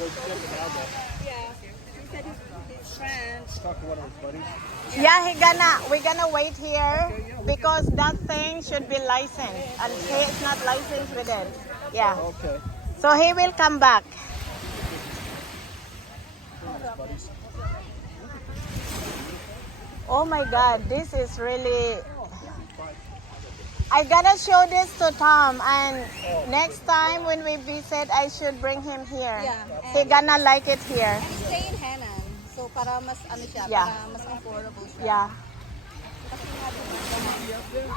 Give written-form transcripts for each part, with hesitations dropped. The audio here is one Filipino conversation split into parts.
Yeah. He said his friend. Talk to one of his buddies. Yeah, we're gonna wait here because that thing should be licensed and he is not licensed with it. Yeah. Okay. So he will come back. Oh my God, this is really. I gotta show this to Tom, and next time when we visit, I should bring him here. Yeah, He gonna like it here. And stay in Henan. So para mas ano siya, Yeah. para mas affordable siya. Yeah. Kasi nga din,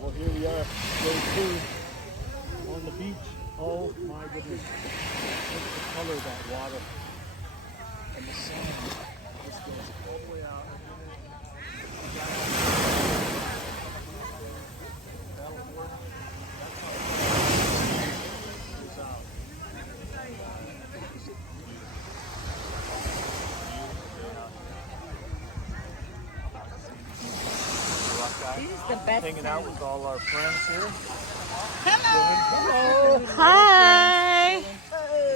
Well, here we are, day 2 on the beach. Oh my goodness. Look at the color of that water. And the sand. This goes all the way out. this is the best. Hanging out with all our friends here. Hi.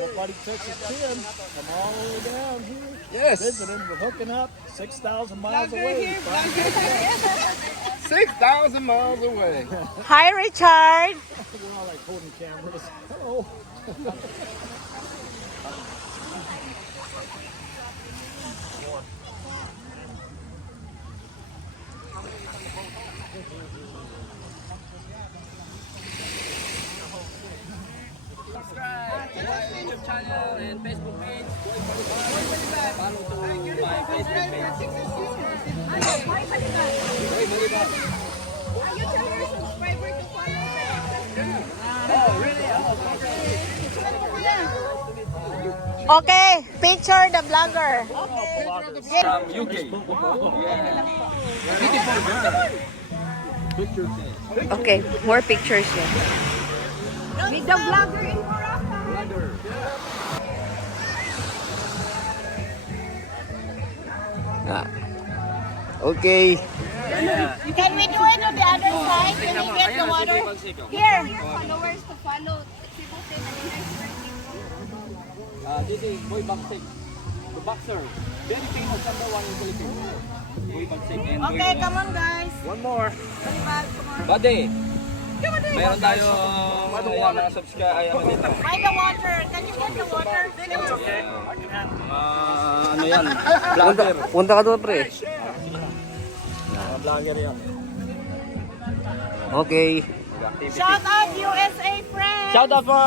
My buddy Texas Tim from all the way down here. Yes. Visiting, we're hooking up 6,000 miles away. 6,000 miles away. Hi, Richard. We're all like holding cameras. Hello. YouTube channel and Facebook page. Follow to my Facebook page. You tell your subscriber to follow me. Oh, really? Oh, Okay, picture the vlogger. from UK. Beautiful girl. Okay, more pictures here. With the vlogger in Morocco. Okay. Can we do it on the other side? Can we get the water? Here. Your followers to follow Cebu State and This is Boy Bagsik, the boxer. Very famous, #1 in Philippines. Boy Bagsik and Boy Okay, come on guys. One more. Buddy. Meron tayo mga subscribe ay ano dito. By the water. Can you get the water? Ano yan? Vlogger. Punta ka doon, pre. Vlogger yan. Okay. Shout out USA friends. Shout out for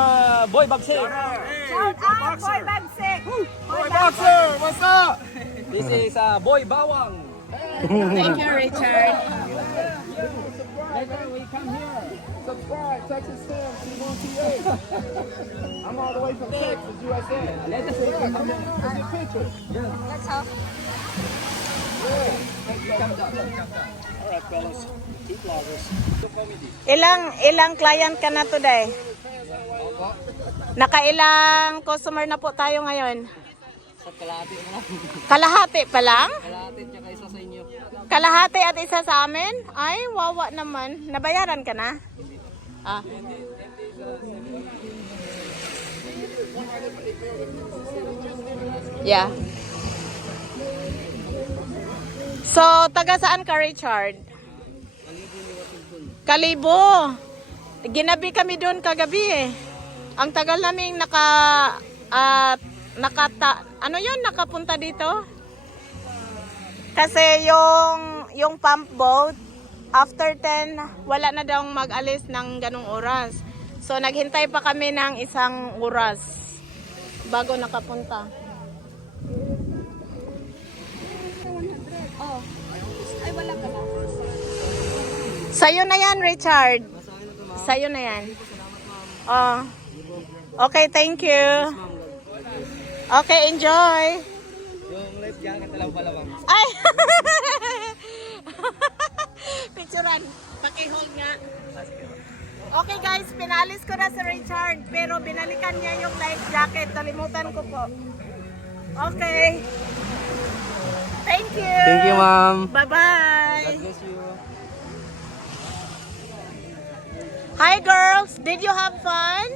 Boy Bagsik. Shout out Boy Bagsik. Boy Boxer, what's up? This is Boy Bawang. Thank you, Richard. Later we come here. Subscribe, Texas Sam, C1TA. I'm all the way from Texas, USA. Let us see. Come on, let's get pictures. Let's help. Alright, fellas. Two vloggers. Ilang client ka na today? Nakailang customer na po tayo ngayon? Sa kalahati mo lang. Kalahati pa lang? Kalahati tsaka isa sa inyo. Kalahati at isa sa amin? Ay, wawa naman. Nabayaran ka na? Ah. Yeah. So, taga saan ka, Richard? Kalibo. Ginabi kami doon kagabi eh. Ang tagal naming nakapunta dito? Kasi yung pump boat, after 10, wala na daw mag-alis ng ganong oras. So, naghintay pa kami ng isang oras bago nakapunta. Oh. Ay, wala ka ba? Sa'yo na yan, Richard. Sa'yo na yan. Oh. Okay, thank you. Okay, enjoy. Yung life jacket lang pala ma'am. Ay! Picturean. Paki-hold nga. Okay guys, pinalis ko na si Richard pero binalikan niya yung life jacket. Nalimutan ko po. Okay. Thank you. Thank you, ma'am. Bye-bye. Bless you. Hi girls, did you have fun?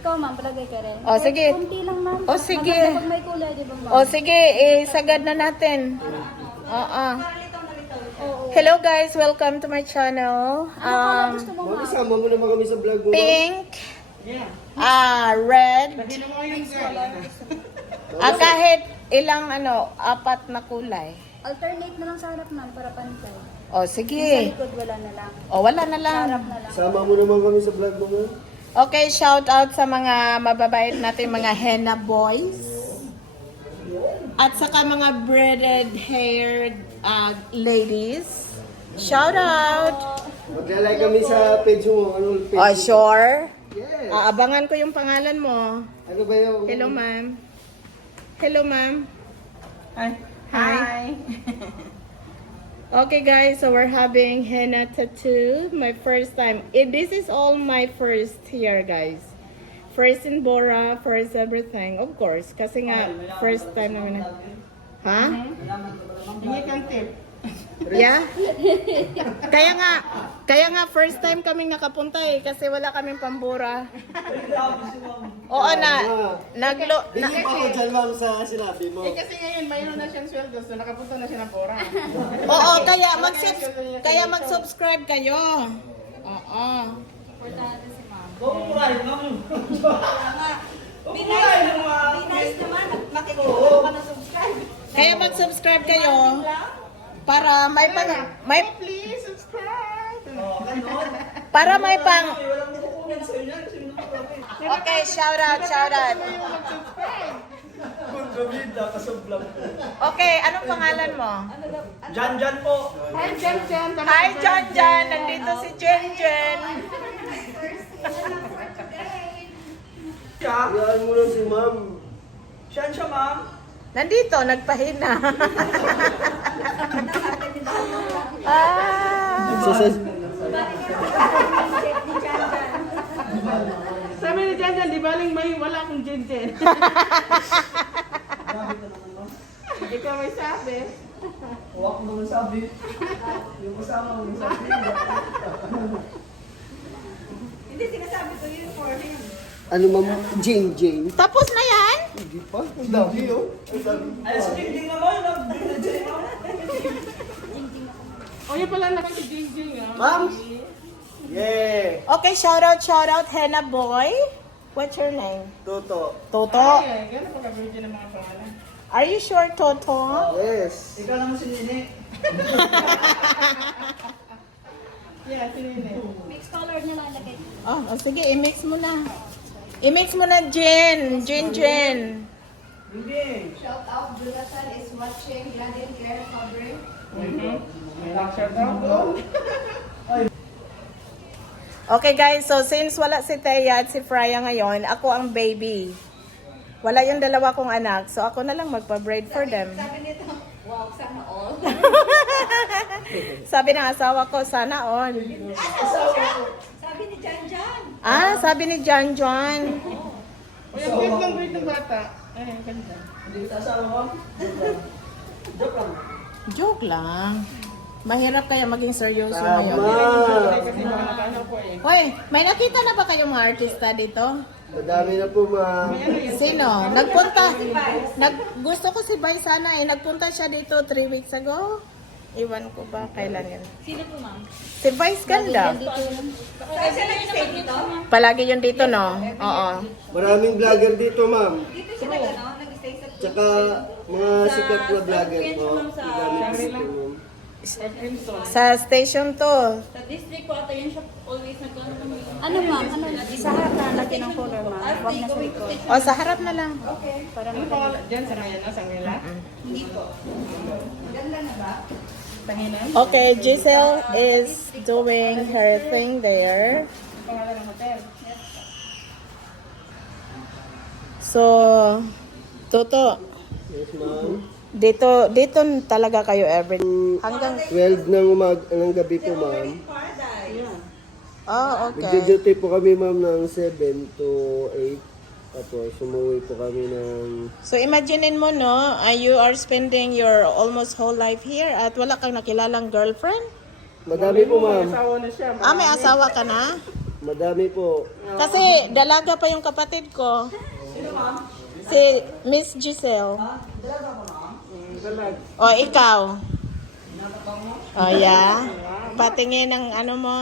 Ikaw, ma'am, palagay ka rin. Oh, sige. Kunti lang, ma'am. Oh, sige. Maganda pag may kulay, di ba, ma'am? O sige, sagad na natin. Oo. Hello guys, welcome to my channel. Gusto mo, ma'am? Isama mo naman kami sa vlog mo. Pink. Red. Kahit ilang apat na kulay. Alternate na lang sa harap, ma'am, para pantay. O Sa sige. likod, wala na lang. O wala na Sa lang. harap na lang. Sama mo naman kami sa vlog mo. Ma'am. Okay, shout out sa mga mababait natin mga henna boys. At saka mga braided haired ladies. Shout out. Maglalike kami sa page mo. Anong page? Oh, sure. Yes. Aabangan ko yung pangalan mo. Ano ba yun? Hello, ma'am. Hello, ma'am. Hi. Hi. Okay, guys, so we're having henna tattoo. My first time. This is all my first here, guys. First in Bora, first everything. Of course, kasi nga, first time namin. Ha? Hindi kang tip. Yeah? Kaya nga first time kaming nakapunta kasi wala kaming pambura. Oo na, Hindi pa ako dyan, ma'am, sa sinabi mo. Kasi ngayon, mayroon na siyang sweldo, so nakapunta na siya ng Bora. Oo, kaya mag-subscribe kayo. Oo. Be nice naman. Makikita ka na subscribe. Kaya mag-subscribe kayo para Please subscribe! para may pang Okay, shout out. Okay, anong pangalan mo? Jan po. Hi, Jen. Hi, John. Nandito si Jen. Hayaan mo lang si ma'am. Siya, ma'am. Nandito, nagpahina. Sabi ni Jan, di baling may wala akong Jen. Ikaw may sabi. Huwag mo naman sabi. Yung kasama mo sabi. Hindi, sinasabi ko yun for him. Ano, ma'am? Jane. Tapos na yan? Hindi pa. Ang dami, oh. Ang dami. Ay, si Jing naman. O yun pala naman si Jing. Ma'am? Yeah. Okay, shout out, Henna Boy. What's your name? Toto. Toto. Ay, gano'n pagka-virgin ng mga pangalan. Are you sure, Toto? Yes. Ikaw naman si Nene. Yeah, sinine. Mixed color niya lang lagay. Oh, sige, i-mix mo na. I-mix mo na, Jen. Jen. Shout out, Jonathan is watching. Gladden Care covering. May shout out. Okay guys, so since wala si Teya at si Freya ngayon, ako ang baby. Wala yung dalawa kong anak, so ako na lang magpa-braid for them. Sabi nito, wow, sana all. Sabi ng asawa ko, sana all. Sabi ni Jan. Sabi ni John. O yung cute ng breed ng bata. Ay, ang ganda. Hindi kita asawa, ma'am. Joke lang. Joke lang. Mahirap kaya maging seryoso Tama. ngayon. Kasi mga nakano po eh. Hoy, may nakita na ba kayong mga artista dito? Madami na po, ma'am. Sino? Gusto ko si Bay sana Nagpunta siya dito 3 weeks ago. Iwan ko ba kailan yun? Sino po, ma'am? Si Vice ganda. Saan siya nag-stay dito? Palagi yun dito, no? Oo. Maraming vlogger dito, ma'am. Dito siya nag-stay sa... Tsaka mga sikat na vlogger po. Maraming dito, ma'am. Sa station to. Sa district ko ata yun siya always nagkano kami. Ano, ma'am? Sa harap na lagi ng color, ma'am. Huwag na sa likod. O, sa harap na lang. Ano pangalan? Diyan sa ngayon, sa Ngila? Ganda na ba? Tanginan? Okay, Giselle is doing her thing there. Pangalan ng hotel. So, Toto, Yes, ma'am. dito talaga kayo every hanggang 12 ng gabi po, ma'am. Oh, okay. Nagjo-duty po kami ma'am ng 7 to 8. Tapos umuwi po kami ng... So imaginein mo no, you are spending your almost whole life here at wala kang nakilalang girlfriend? Madami po ma'am. Asawa na siya. May asawa ka na? Madami po. Kasi dalaga pa yung kapatid ko. Si Miss Giselle. O ikaw? O yeah? Patingin ng ano mo?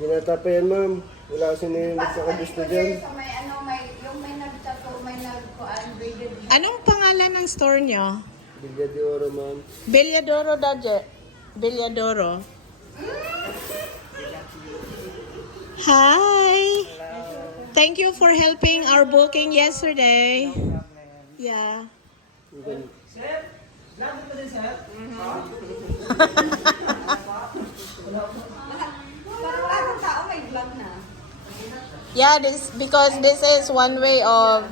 Binata pa yan ma'am. Wala kasi na yung nagkakagusto dyan. Sa may ano, yung may nagtato, may nagkuan, braided. Anong pangalan ng store nyo? Bilya de Oro ma'am. Belladoro Daje. Belladoro. Hi. Thank you for helping our booking yesterday. Yeah. Parang lahat ng tao may vlog na. Yeah, because this is one way of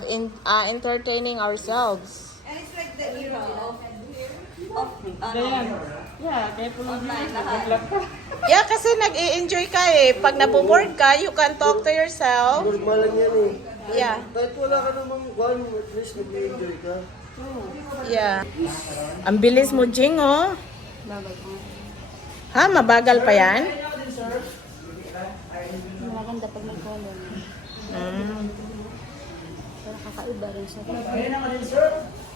entertaining ourselves. And it's like the era of Yeah, kaya po lang online lahat. Yeah, kasi nag-i-enjoy ka eh. Pag naboboard ka, you can talk to yourself. Normal lang yan eh. Yeah. Kahit wala ka namang kwan, at least nag-enjoy ka. Yeah. Ang bilis mo, Jing, oh. Ha? Mabagal pa yan? Maganda pag nag-color. Pero kakaiba rin siya.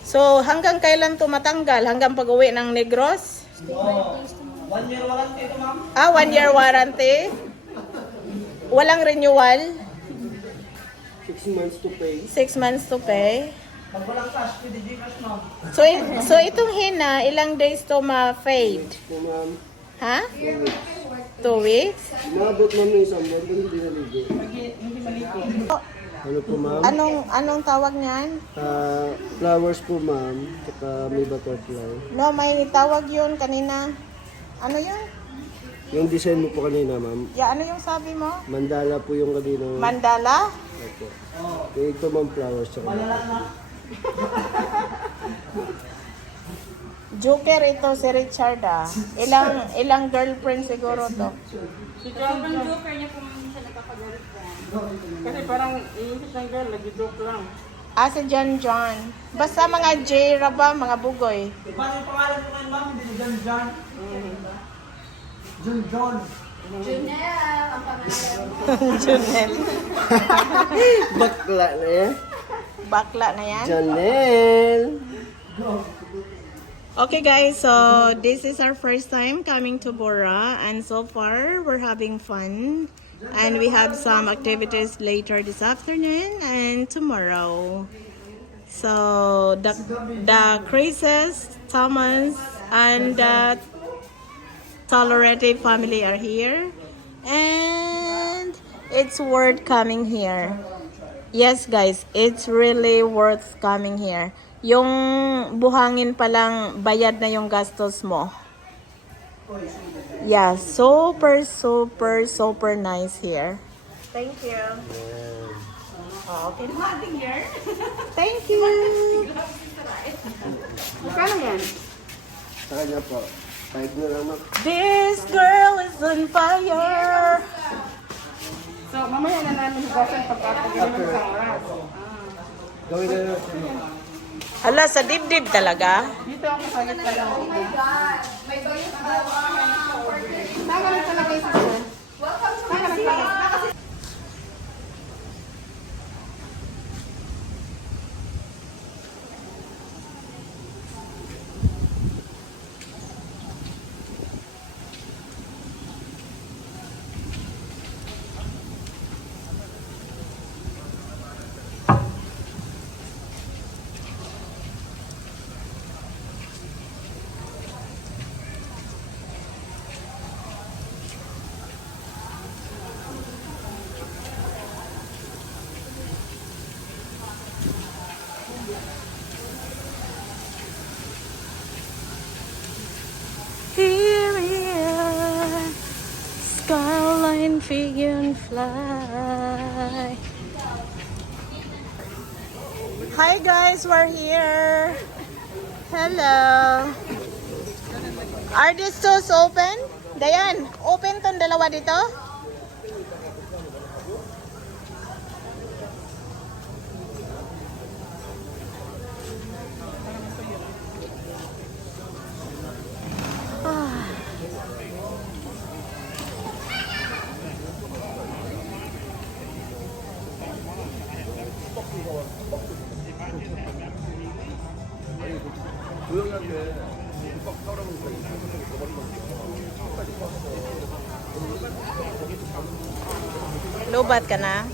So, hanggang kailan to matanggal? Hanggang pag-uwi ng Negros? 1 year warranty ito, ma'am. 1 year warranty? Walang renewal? 6 months to pay. 6 months to pay? Pag walang cash, pwede Gcash, ma'am. So itong hina, ilang days to ma-fade? So ma'am, Ha? 2 weeks? umabot ma'am ng isang buwan, pero hindi naligo. Ano po ma'am? Anong tawag niyan? Flowers po ma'am, saka may butterfly. No, may tawag yun kanina. Ano yun? Yung design mo po kanina ma'am, Ano yung sabi mo? mandala po yung kanina. Mandala? Opo. Ito ma'am flowers, saka Joker ito si Richard ah. Ilang girlfriend siguro to. Sobrang joker niya kung siya nagkaka-girlfriend. Kasi parang iingit ng girl, nag-joke lang. Si John John. Basta mga J ba, mga bugoy. Paano yung pangalan mo ngayon, ma'am? Hindi John John. John John. Junel, ang pangalan. Junel. bakla na yan. Bakla na yan. Janelle! Okay guys, so this is our first time coming to Bora and so far we're having fun and we have some activities later this afternoon and tomorrow. So the Crises, Thomas and the Tolerate family are here and it's worth coming here. Yes guys, it's really worth coming here. Yung buhangin pa lang, bayad na yung gastos mo. Yeah, super, super, super nice here. Thank you. Okay, here. Thank you. Magkano yan? Sa kanya po. 5 na lang ma'am. This girl is on fire. So, mamaya na namin hugasan pagkakagawa ng isang oras. Gawin na natin. Hala, sa dibdib talaga. Dito ako sa gitna lang. Oh my God. May bayot na order. Tama lang talaga yung sister. Welcome to my city. Here we are, skyline vegan fly. Hi guys, we're here. Hello. Are these stores open? Dayan, open tong dalawa dito? Ah. Lubat ka na?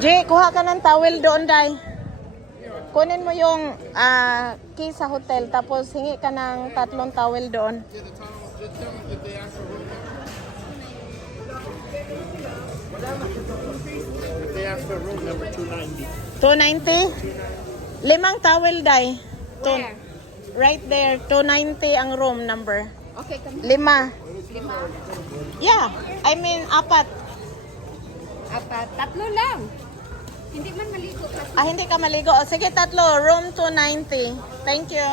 Jay, kuha ka ng towel doon, Day. Kunin mo yung key sa hotel, tapos hingi ka ng 3 towel doon. They asked for room number 290. 290? 5 towel, Day. Right there, 290 ang room number. Okay, kami. 5. Yeah, I mean 4. Apat. 3 lang. Hindi man maligo. Hindi ka maligo. O, sige, 3. Room 290. Thank you.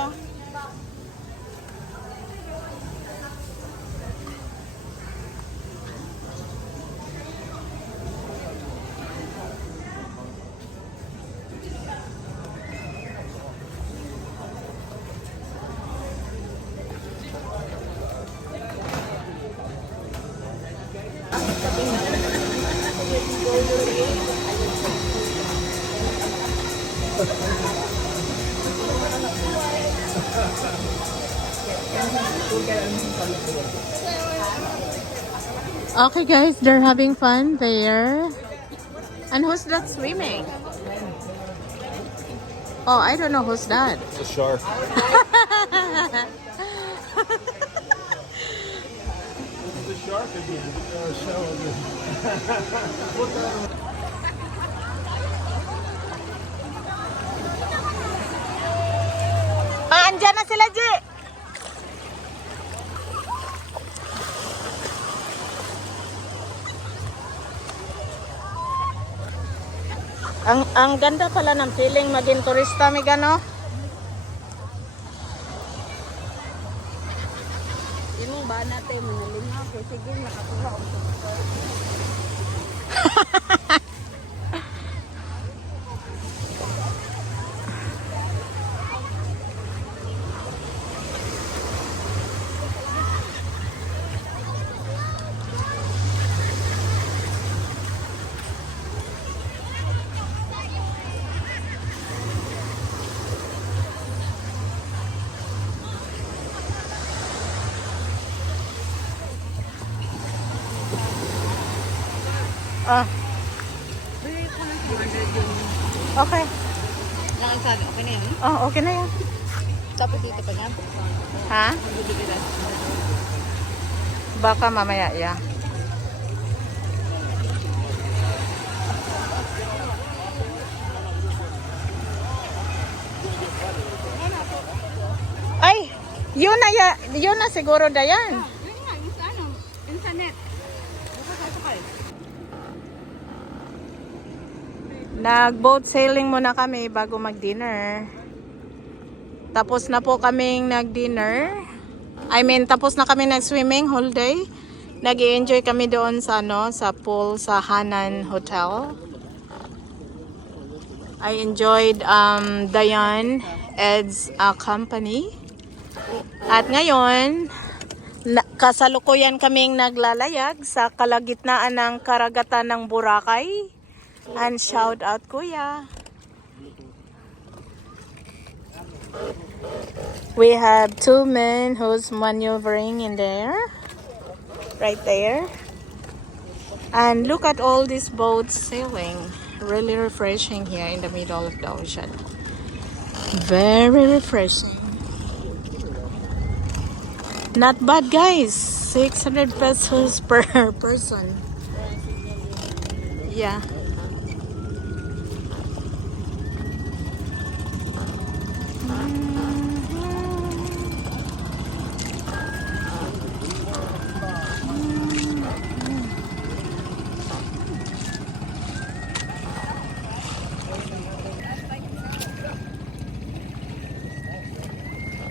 Okay guys, they're having fun there. And who's that swimming? Oh, I don't know who's that. It's a shark. The shark again. Show again. Andyan na sila, G! Ang ganda pala ng feeling maging turista, may gano? Yung ba natin, mga lima ko. Sige, nakakuha ko. Ah. Okay. Nakasabi, okay na yun? Oh, okay na yan. Tapos dito pa niya. Ha? Baka mamaya, yeah. Ay, yun na siguro, Dayan. Yun nga, yung sa ano, yung sa net. Nag-boat sailing muna kami bago mag-dinner. Tapos na po kaming nag-dinner. I mean, tapos na kami nag-swimming whole day. Nag-i-enjoy kami doon sa sa pool sa Hanan Hotel. I enjoyed Dayan, Ed's company. At ngayon, kasalukuyan kaming naglalayag sa kalagitnaan ng karagatan ng Boracay. And shout out, Kuya. We have 2 men who's maneuvering in there. Right there. And look at all these boats sailing. Really refreshing here in the middle of the ocean. Very refreshing. Not bad, guys. 600 pesos per person. Yeah.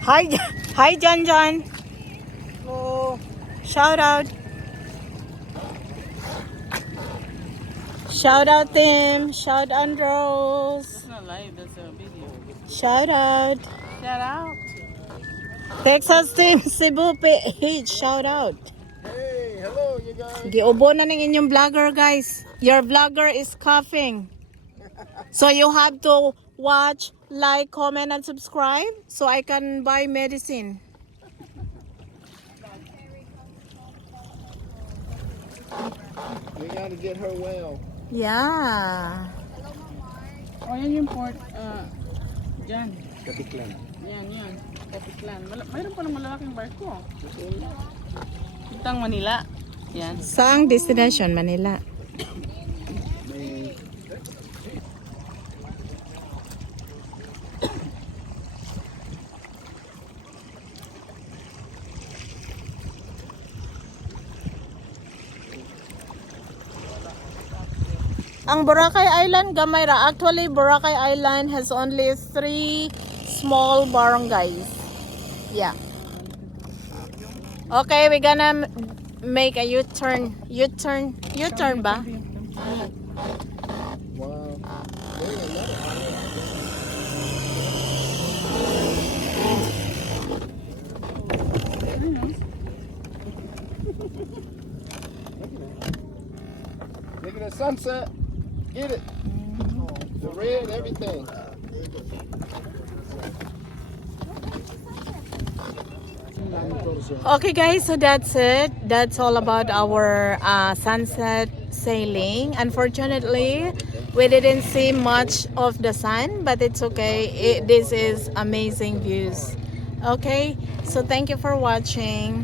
Hi, hi, John John. Hello. Shout out. Shout out, Tim. Shout Andros. That's not live, that's a video. Shout out. Shout out. Texas Team Cebu PH. Shout out. Hey, hello, you guys. Giubo na ng inyong vlogger, guys. Your vlogger is coughing. So you have to watch, like, comment, and subscribe so I can buy medicine. We gotta get her well. Yeah. Oh, yan yung port, dyan. Katiklan. Yan. Kapitlan. Mayroon pa ng malalaking barko. Itang Manila. Yan. Saang destination, Manila? Ang Boracay Island, gamay ra. Actually, Boracay Island has only 3 small barangays. Yeah. Okay, we're gonna make a U-turn. U-turn ba? Wow. There's another island. Look at the sunset. Get it. The red, everything. Okay guys, so that's it. That's all about our sunset sailing. Unfortunately, we didn't see much of the sun, but it's okay. This is amazing views. Okay, so thank you for watching.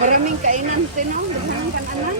Maraming kainan, tinong. Maraming kananan.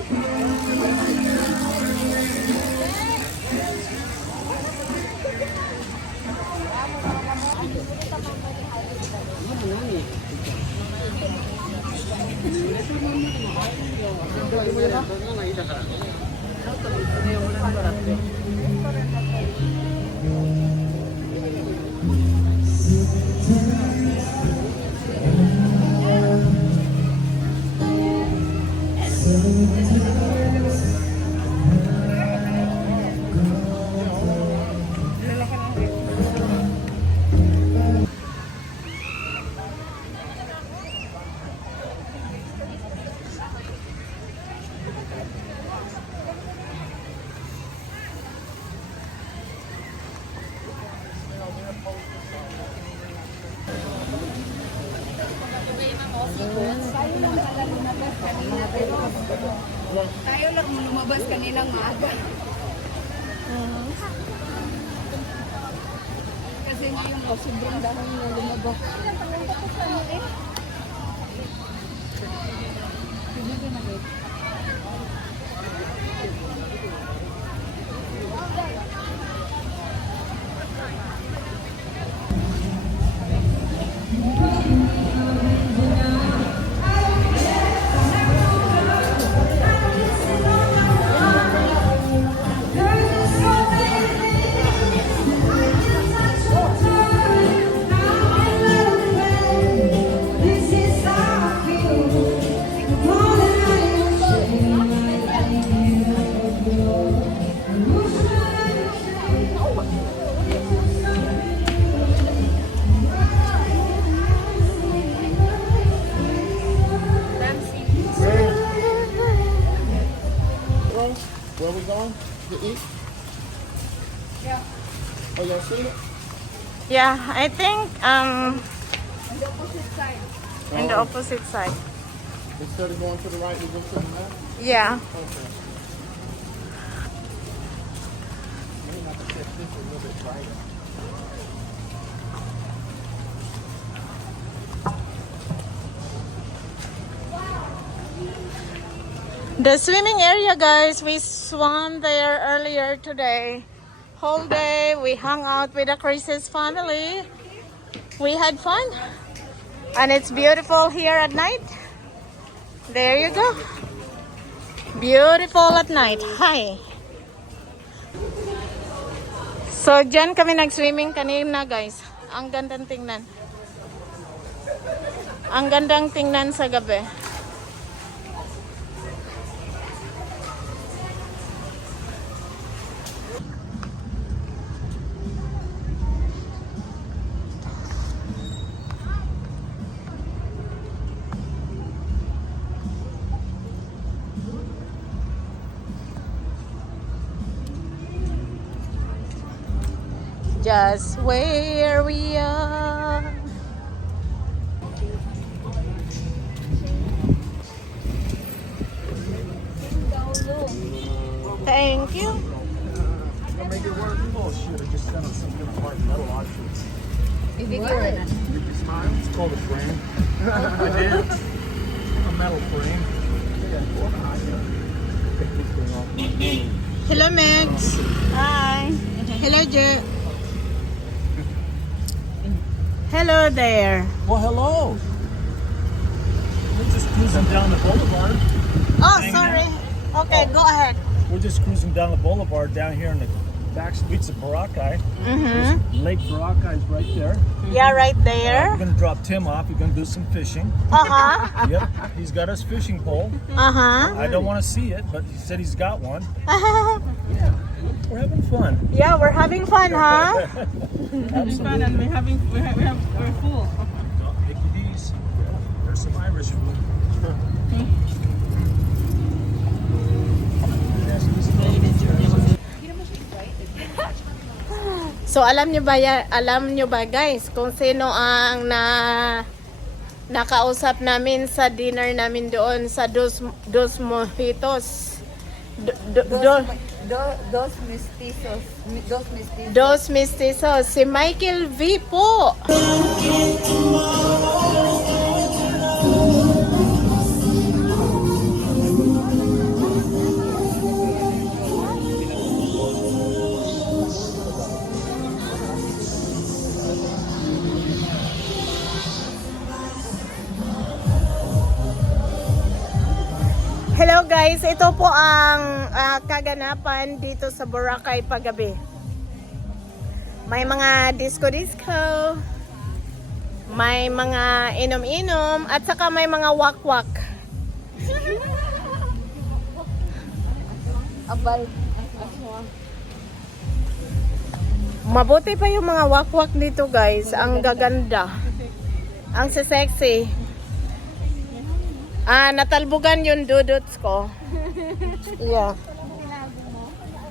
Tayo lang lumabas kaninang maaga. Kasi ngayon po, sobrang dahon na lumabas. Where we going to eat? Yeah. Oh, y'all seen it? Yeah, I think On the opposite side. in the opposite side. Instead of going to the right, we go to the left? Yeah. Okay. Maybe have to set this a little bit brighter. The swimming area, guys, we swam there earlier today. Whole day, we hung out with the Chris's family. We had fun. And it's beautiful here at night. There you go. Beautiful at night. Hi. So, dyan kami nag-swimming kanina, guys. Ang gandang tingnan. Ang gandang tingnan sa gabi. Just where we are. Thank you. I'll make it work. Oh shit, I just sent him some kind of hard metal object. Did you smile? It's called a frame. I did. A metal frame. Take this thing off my nose. Hello, Megs. Hi. Hello, Jer. Hello there. Well, hello. We're just cruising down the boulevard. Oh, sorry. Okay, go ahead. We're just cruising down the boulevard down here in the back streets of Boracay. Mm-hmm. Lake Boracay is right there. Yeah, right there. We're gonna drop Tim off. We're gonna do some fishing. Uh-huh. Yep, he's got his fishing pole. Uh-huh. I don't want to see it, but he said he's got one. Yeah, we're having fun. Yeah, we're having fun, huh? Having fun and we're full. Mickey D's. There's some Irish food. So alam nyo ba guys kung sino ang nakausap namin sa dinner namin doon sa Dos Mojitos. Dos mestizos. Dos mestizos. Dos Mestizos. Si Michael V po. Hello guys, ito po ang kaganapan dito sa Boracay paggabi. May mga disco-disco, may mga inom-inom, at saka may mga wak-wak. Abal. Mabuti pa yung mga wak-wak dito guys, ang gaganda, ang sexy. Natalbugan yung dudots ko. Yeah.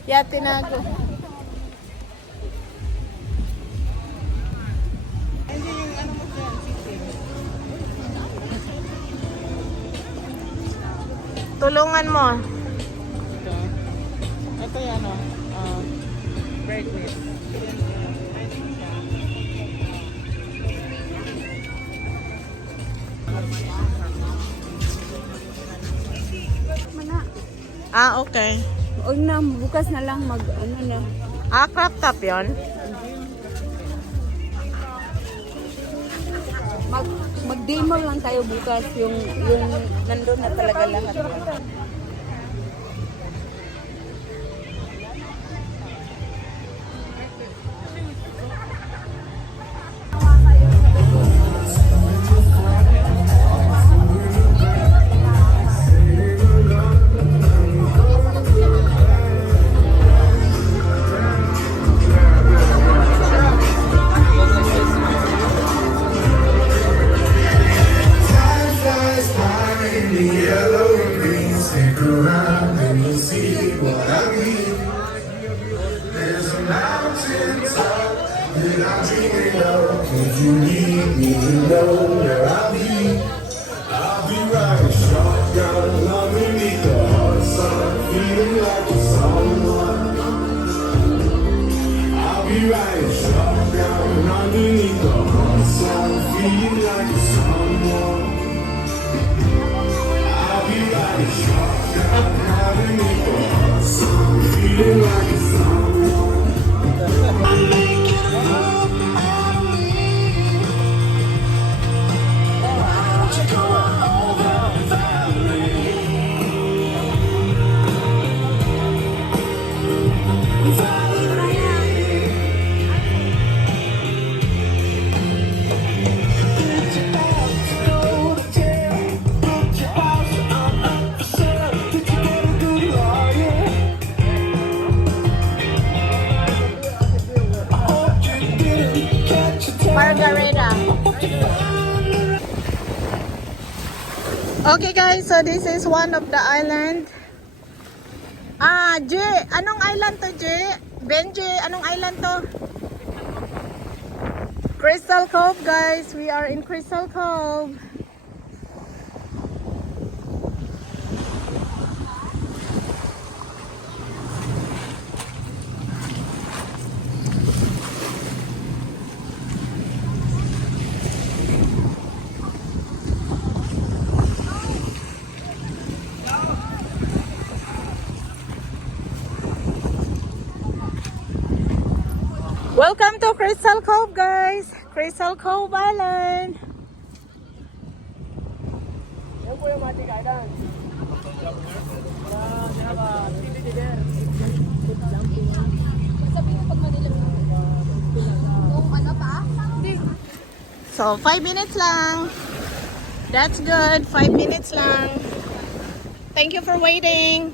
Yeah, tinago. Tulungan mo. Ito yan break with. Okay. Huwag na, bukas na lang Crop top yun? mag-demo lang tayo bukas yung nandun na talaga lahat. Okay guys, so this is one of the island. J, anong island to, J? Benji, anong island to? Crystal Cove, guys. We are in Crystal Cove. Welcome to Crystal Cove, guys. Crystal Cove Island. Yan po yung Matic Island. They have a activity there. So, 5 minutes lang. That's good. 5 minutes lang. Thank you for waiting.